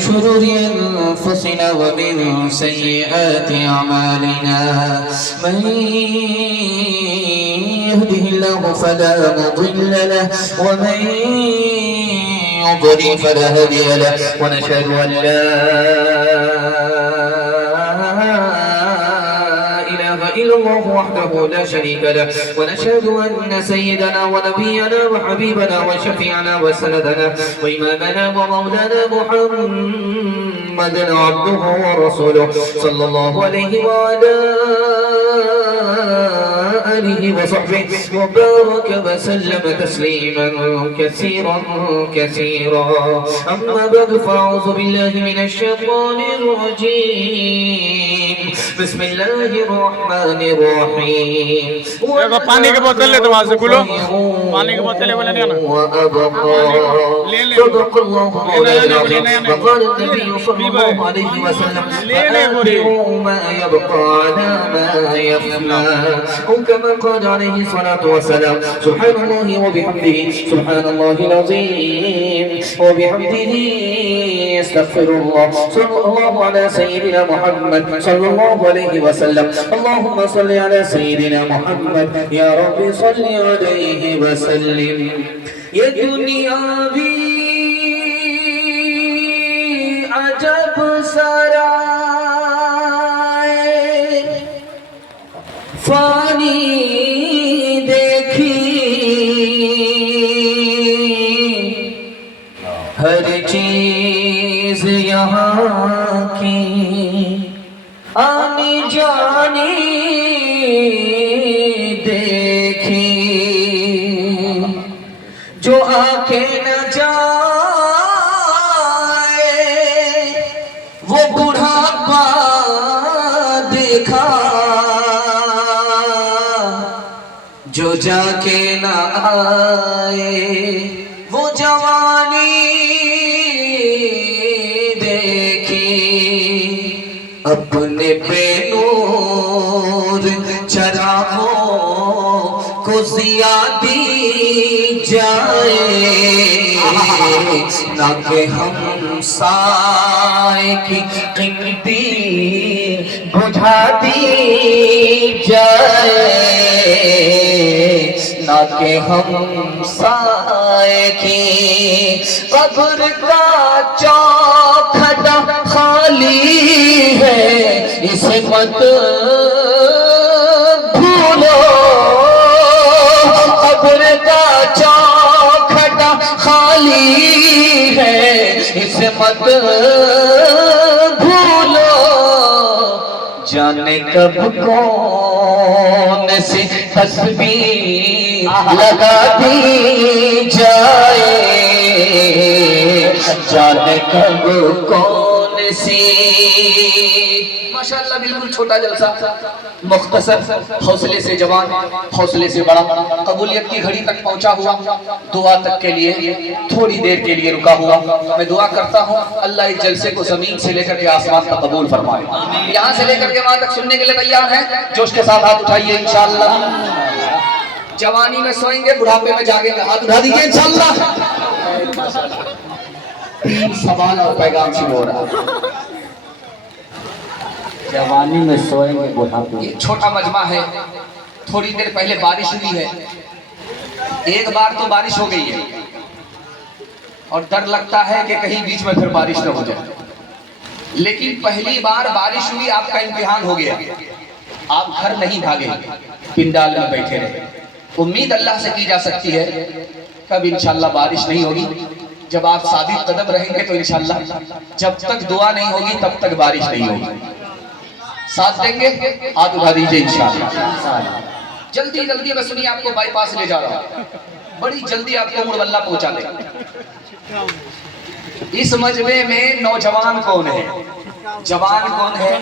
شرور أنفسنا ومن سيئات أعمالنا من يهده الله فلا مضل له ومن يضلل فلا هادي له ونشهد أن لا إلا الله وحده لا شريك له ونشهد أن سيدنا ونبينا وحبيبنا وشفيعنا وسندنا وإمامنا ومولانا محمدا عبده ورسوله صلى الله عليه وعلى آله وصحبه وبارك وسلم تسليما كثيرا كثيرا أما بعد فأعوذ بالله من الشيطان الرجيم بسم الله الرحمن الرحيم पानी की बोतल ले तो वहां से खुलो पानी की बोतल बोले नहीं ना صدق الله مولانا وقال النبي صلى الله عليه وسلم أنبئوا ما يبقى على ما يفنى أو كما قال عليه الصلاة والسلام سبحان الله وبحمده سبحان الله العظيم وبحمده استغفر الله صلى الله على سيدنا محمد صلى الله عليه وسلم اللهم صل على سيدنا محمد يا رب صل عليه وسلم یہ دنیا بھی عجب سرائے فانی دیکھی ہر چیز یہاں کی آنی جانی دیکھی جو آنکھیں نہ جائے وہ بڑھاپا دیکھا جو جا کے نہ آئے وہ جوانی دیکھی اپنے بے نور چراغوں کو زیادی جائے نہ کہ ہم سائے کی قیمتی بجھا دی جائے نہ کہ ہم سائے کی قبر کا چوکھٹا خالی ہے اسے مت بھولو قبر کا چوکھٹا خالی ہے اسے مت بھولو جانے کب کون سی تسبیح لگا دی جائے جانے کب کون سی ماشاءاللہ بالکل چھوٹا جلسہ مختصر حوصلے سے جوان حوصلے سے بڑا قبولیت کی گھڑی تک پہنچا ہوا دعا تک کے لیے تھوڑی دیر کے لیے رکا ہوا میں دعا کرتا ہوں اللہ اس جلسے کو زمین سے لے کر کے آسمان کا قبول فرمائے یہاں سے لے کر کے وہاں تک سننے کے لیے تیار ہیں جوش کے ساتھ ہاتھ اٹھائیے انشاءاللہ جوانی میں سوئیں گے بڑھاپے میں جاگیں گے ہاتھ اٹھا دیجیے انشاءاللہ 3 سوال اور پیغام شروع ہو رہا ہے جوانی میں سوئیں گے بڑھاپے یہ چھوٹا مجمع ہے تھوڑی دیر پہلے بارش ہوئی ہے ایک بار تو بارش ہو گئی ہے اور ڈر لگتا ہے کہ کہیں بیچ میں پھر بارش نہ ہو جائے لیکن پہلی بار بارش ہوئی آپ کا امتحان ہو گیا آپ گھر نہیں بھاگے پنڈال میں بیٹھے رہے امید اللہ سے کی جا سکتی ہے کب انشاءاللہ بارش نہیں ہوگی جب آپ ثابت قدم رہیں گے تو انشاءاللہ جب تک دعا نہیں ہوگی تب تک بارش نہیں ہوگی ساتھ دیں گے ہاتھ اٹھا دیجئے انشاءاللہ جلدی جلدی میں سنیے آپ کو بائی پاس لے جا رہا ہوں بڑی جلدی آپ کو مڑ اللہ پہنچا دیں اس مجمع میں نوجوان کون ہے جوان کون ہے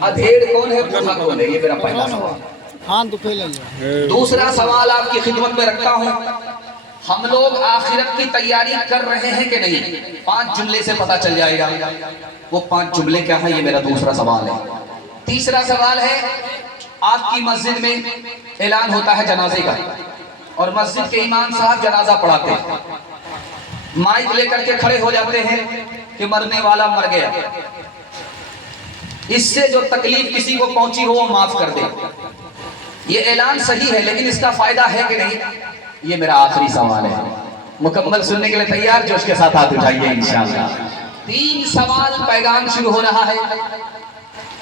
ادھیڑ کون ہے بوڑھا کون ہے یہ میرا پہلا سوال دوسرا سوال آپ کی خدمت میں رکھتا ہوں ہم لوگ آخرت کی تیاری کر رہے ہیں کہ نہیں 5 جملے سے پتہ چل جائے گا وہ 5 جملے کیا ہیں یہ میرا دوسرا سوال ہے تیسرا سوال ہے آپ کی مسجد میں اعلان ہوتا ہے جنازے کا اور مسجد کے امام صاحب جنازہ پڑھاتے ہیں माइक लेकर के खड़े हो जाते हैं कि मरने वाला मर गया, इससे जो तकलीफ किसी को पहुंची हो वो माफ कर दे। ये ऐलान सही है, लेकिन इसका फायदा है कि नहीं, ये मेरा आखिरी सवाल है। मुकम्मल सुनने के लिए तैयार? जोश के साथ हाथ उठाइए इंशाअल्लाह। 3 सवाल, पैगाम शुरू हो रहा है।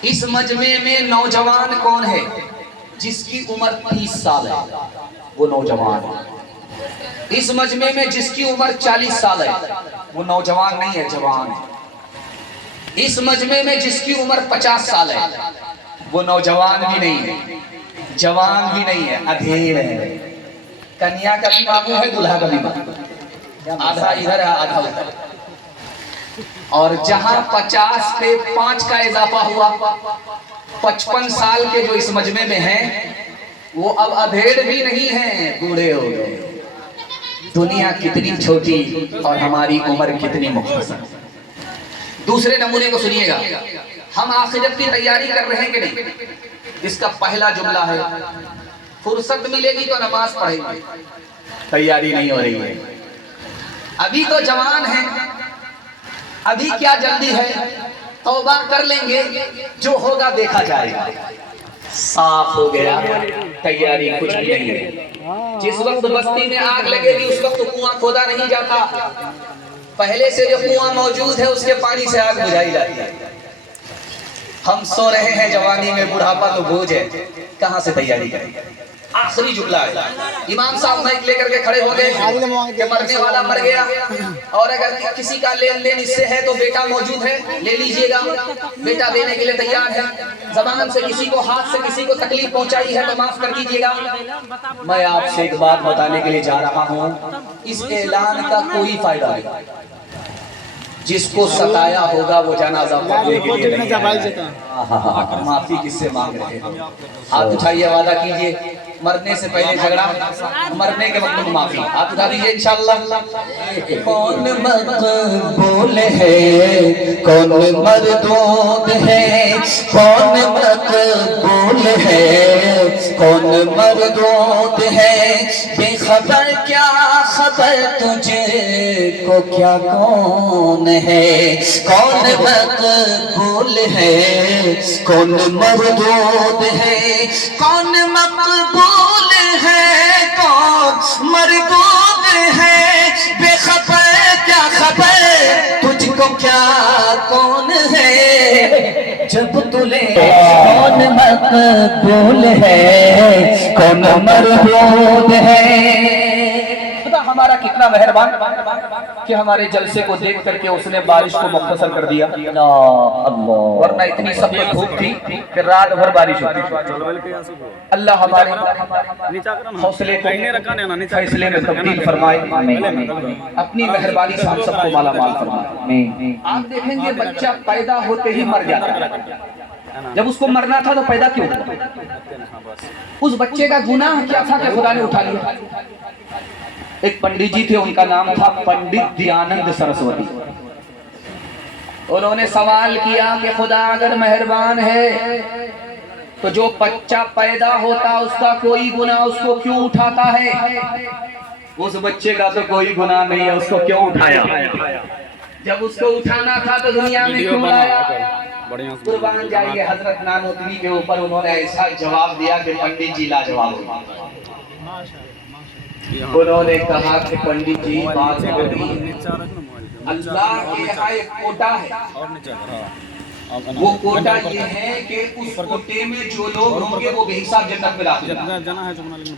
इस मजमे में नौजवान कौन है जिसकी उम्र 30 साल है? वो नौजवान। इस मजमे में जिसकी उम्र 40 साल है वो नौजवान नहीं है, जवान है। इस मजमे में जिसकी उम्र 50 साल है वो नौजवान भी नहीं है, जवान भी नहीं है, अधेड़ है। कन्या का भी बाबू है, दूल्हा का भी बाबू, आधा इधर है आधा उधर। और जहां 50 पे 5 का इजाफा हुआ, 55 साल के जो इस मजमे में हैं वो अब अधेड़ भी नहीं है, बूढ़े हो गए। दुनिया कितनी छोटी और हमारी उम्र कितनी मुख्तसर। दूसरे नमूने को सुनिएगा। हम आखिरत की तैयारी कर रहे हैं कि नहीं? इसका पहला जुमला है, फुर्सत मिलेगी तो नमाज पढ़ेंगे। तैयारी नहीं हो रही है, अभी तो जवान है, अभी क्या जल्दी है, तौबा कर लेंगे, जो होगा देखा जाएगा। साफ हो गया, तैयारी कुछ भी नहीं है। जिस वक्त बस्ती में आग लगेगी उस वक्त कुआं खोदा नहीं जाता, पहले से जो कुआं मौजूद है उसके पानी से आग बुझाई जाती है। हम सो रहे हैं जवानी में, बुढ़ापा तो बोझ है, कहां से तैयारी करेंगे? आखिरी जुमला है। इमाम साहब माइक लेकर के खड़े हो गए कि मरने वाला मर गया, और अगर किसी का लेन देन इससे है तो बेटा मौजूद है, ले लीजिएगा। बेटा देने के लिए तैयार है। ज़बान से किसी को, हाथ से किसी को तकलीफ पहुंचाई है तो माफ कर दीजिएगा। मैं आपसे एक बात बताने के लिए जा रहा हूं, इस ऐलान का कोई फायदा नहीं। जिसको सताया होगा वो जनाजा पढ़ने के लिए नहीं आया। माफी किससे मांग रहे हैं? हाथ उठाइए, वादा कीजिए मरने से पहले झगड़ा, मरने के वक्त माफी। हाथ उठा दीजिए इंशाअल्लाह। कौन मकबूल है, कौन मरदूद है, कौन मकबूल है, कौन मरदूद है, बेखबर क्या खबर तुझे को क्या कौन है, कौन मकबूल है, कौन मरदूद है, कौन मकबूल है, कौन मरदूद है, बेखबर क्या खबर तुझको क्या कौन है, जब तुले कौन मकबूल है, कौन मरदूद है। हमारा कितना मेहरबान कि हमारे जलसे को देख करके उसने बारिश को मुख्तसर कर दिया। वरना इतनी सख्त धूप थी कि रात भर बारिश होती थी। अल्लाह हमारे हौसले को फैसले में तब्दील फरमाए, अपनी मेहरबानी से हम सबको माला माल फरमाए। आप देखेंगे बच्चा पैदा होते ही मर जाता है। जब उसको मरना था तो पैदा क्यों हुआ? उस बच्चे का गुनाह क्या था कि खुदा ने उठा लिया? एक पंडित जी थे, उनका नाम था पंडित दयानंद सरस्वती। उन्होंने सवाल किया कि खुदा अगर मेहरबान है तो जो बच्चा पैदा होता उसका कोई गुनाह उसको क्यों उठाता है? उस बच्चे का तो कोई गुनाह नहीं है, उसको क्यों उठाया? जब उसको उठाना था तो दुनिया में क्यों लाया? कुर्बान जाएंगे हजरत नानोतवी के ऊपर उन्होंने ऐसा जवाब दिया कि पंडित जी लाजवाब हो। उन्होंने कहा कि पंडित जी बात अल्लाह के यहाँ एक कोटा है, वो कोटा ये है कि उस कोटे में जो लोग होंगे वो बेहिसाब जन्नत में दाखिल,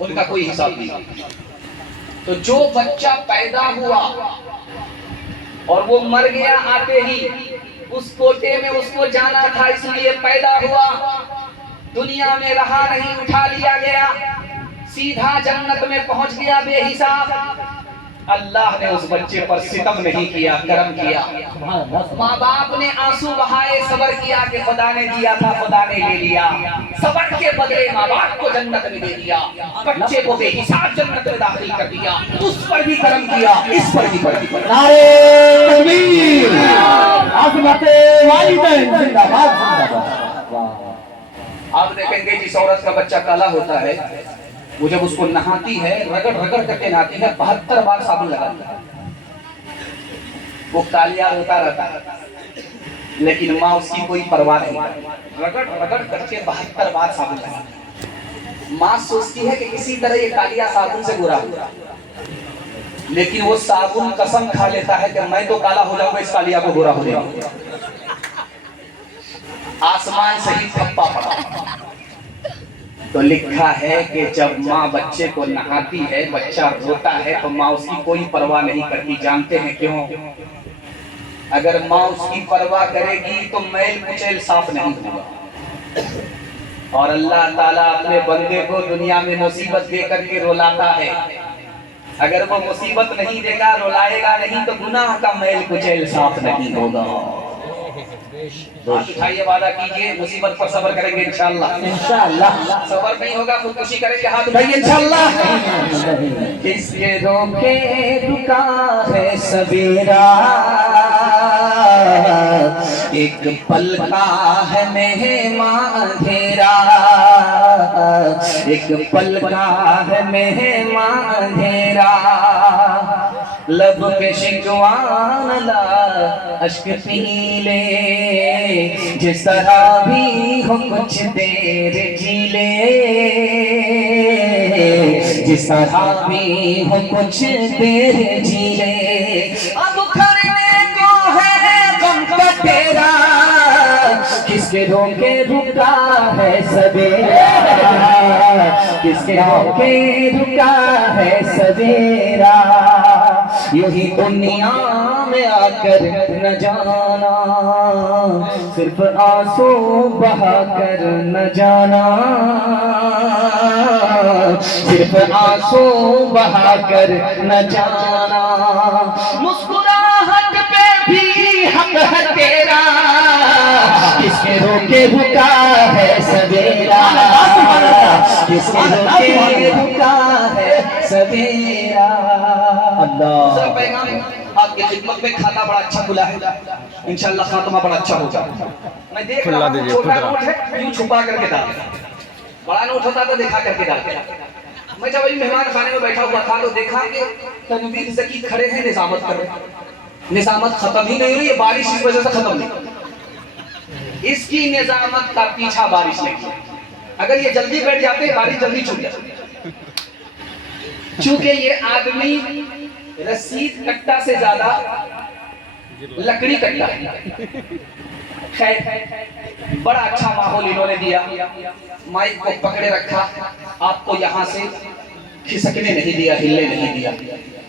उनका कोई हिसाब नहीं। तो जो बच्चा पैदा हुआ और वो मर गया आते ही, उस कोटे में उसको जाना था इसलिए पैदा हुआ, दुनिया में रहा नहीं, उठा लिया गया, सीधा जन्नत में पहुंच गया बेहिसाब। अल्लाह ने उस बच्चे पर सितम नहीं किया, करम किया। माँ बाप ने आंसू बहाए, सब्र किया कि खुदा ने दिया था खुदा ने ले लिया। सब्र के बदले माँ बाप को जन्नत में दे दिया, बच्चे को बेहिसाब जन्नत में दाखिल कर दिया। उस पर भी करम किया, इस पर भी करम किया। नारे तकबीर, आज़मते वालिदैन जिंदाबाद जिंदाबाद। आप देखेंगे जिस औरत का बच्चा काला होता है, वो जब उसको नहाती है, रगड़ रगड़ करके नहाती है, 72 बार साबुन लगाती है। وہ कालिया रोता रहता है, लेकिन माँ उसकी कोई परवाह नहीं, रगड़ रगड़ करके 72 बार साबुन लगाती। माँ सोचती है कि किसी तरह ये कालिया साबुन से बुरा हुआ, लेकिन वो साबुन कसम खा लेता है कि मैं तो काला हो जाऊंगा, इस कालिया को बुरा हो जाऊंगा। आसमान से ही थप्पा पड़ा। तो लिखा है कि जब माँ बच्चे को नहाती है, बच्चा रोता है, तो माँ उसकी कोई परवाह नहीं करती। जानते हैं क्यों? अगर माँ उसकी परवाह करेगी तो मैल कुचैल साफ नहीं होगा। और अल्लाह ताला अपने बंदे को दुनिया में मुसीबत दे करके रुलाता है। अगर वो मुसीबत नहीं देगा, रुलाएगा नहीं, तो गुनाह का मैल कुचैल साफ नहीं होगा। उठाइए, वादा कीजिए, मुसीबत पर सब्र करेंगे इंशाअल्लाह। इंशाअल्लाह सब्र नहीं होगा तो खुशी करेंगे, हाथ उठाइए इंशाअल्लाह। किसके रोके रुका है सवेरा, एक पल का है मेहमान अंधेरा, एक पल का है मेहमान अंधेरा। लब पे शिकवान ला अश्क पी ले, जिस तरह भी हो कुछ देर जी ले, जिस तरह भी हो कुछ देर जी ले। अब खड़ने को है गम का तेरा, किसके रोके रुका है सवेरा, किसके रोके रुका है सवेरा। यूं ही दुनिया में आकर न जाना, सिर्फ आंसू बहा कर न जाना, सिर्फ आंसू बहा कर न जाना। मुस्कुराहट पे भी हक है तेरा, किसके रोके रुका है सवेरा, किसके रोके रुका है सवेरा। अल्लाह आपकी खिदमत में खाता बड़ा अच्छा खुला है, इंशाअल्लाह खात्मा बड़ा अच्छा होगा। मैं देख रहा हूं छोटा नोट है, यूं छुपा करके डाल, बड़ा नोट होता तो दिखा करके डाल। मैं जब मेहमान खाने में बैठा हुआ था तो देखा कि तनवीर ज़की खड़े हैं, निजामत कर रहे हैं। निजामत खत्म ही नहीं हुई, ये बारिश इस वजह से खत्म नहीं। इसकी निजामत का पीछा बारिश नहीं। अगर ये जल्दी बैठ जाते बारिश जल्दी छूट जाती। चूंकि ये आदमी रसीद कट्टा से ज्यादा लकड़ी कट्टा, खैर बड़ा अच्छा माहौल इन्होंने दिया। माइक को पकड़े रखा, आपको यहाँ से खिसकने नहीं दिया, हिलने नहीं दिया।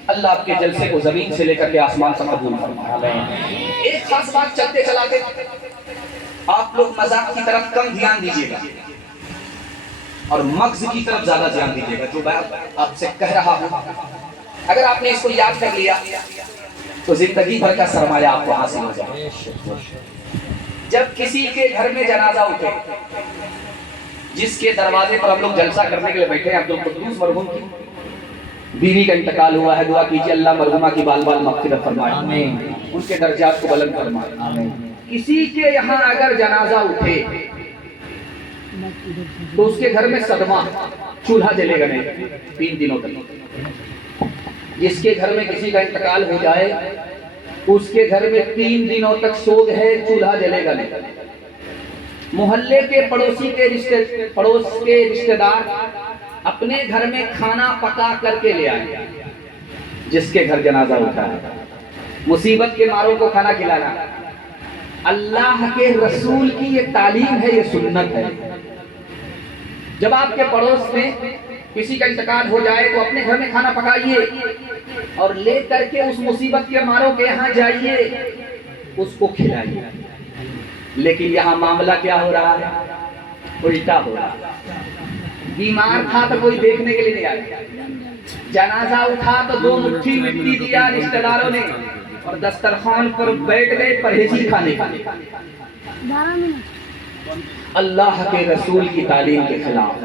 अल्लाह आपके जलसे को जमीन से लेकर के आसमान तक कबूल फरमाए। एक खास बात चलते चलाते, आप लोग मजाक की तरफ कम ध्यान दीजिएगा और मग्ज की तरफ ज्यादा ध्यान दीजिएगा। जो मैं आपसे कह रहा हूं, अगर आपने इसको याद कर लिया तो जिंदगी भर का सरमाया आपको हासिल हो जाए। जब किसी के घर में जनाजा उठे, जिसके दरवाजे पर हम लोग जलसा करने के लिए बैठे हैं, अब्दुल कुद्दूस मरहूम की बीवी का इंतकाल हुआ है, दुआ कीजिए अल्लाह मरहुमा की बाल बाल मग़फ़िरत फरमाए, उनके दर्जात को बुलंद फरमाए। किसी के यहाँ अगर जनाजा उठे तो उसके घर में सदमा, चूल्हा जलेगा नहीं 3 दिनों तक। जिसके घर में किसी का इंतकाल हो जाए उसके घर में 3 दिनों तक सोग है, चूल्हा जलेगा नहीं। मोहल्ले के पड़ोस के रिश्तेदार अपने घर में खाना पका करके ले आए। जिसके घर जनाजा होता है, मुसीबत के मारों को खाना खिलाना अल्लाह के रसूल की ये तालीम है, ये सुन्नत है। जब आपके पड़ोस में किसी का इंतकाल हो जाए तो अपने घर में खाना पकाइए और ले करके उस मुसीबत के मारों के यहाँ जाइए, उसको खिलाइए। लेकिन यहाँ मामला क्या हो रहा है? उल्टा हो रहा है। बीमार था तो कोई देखने के लिए नहीं आया, जनाजा उठा तो 2 मुट्ठी मिट्टी दिया रिश्तेदारों ने और दस्तरखान पर बैठ गए परहेजी खाने का। अल्लाह के रसूल की तालीम के खिलाफ।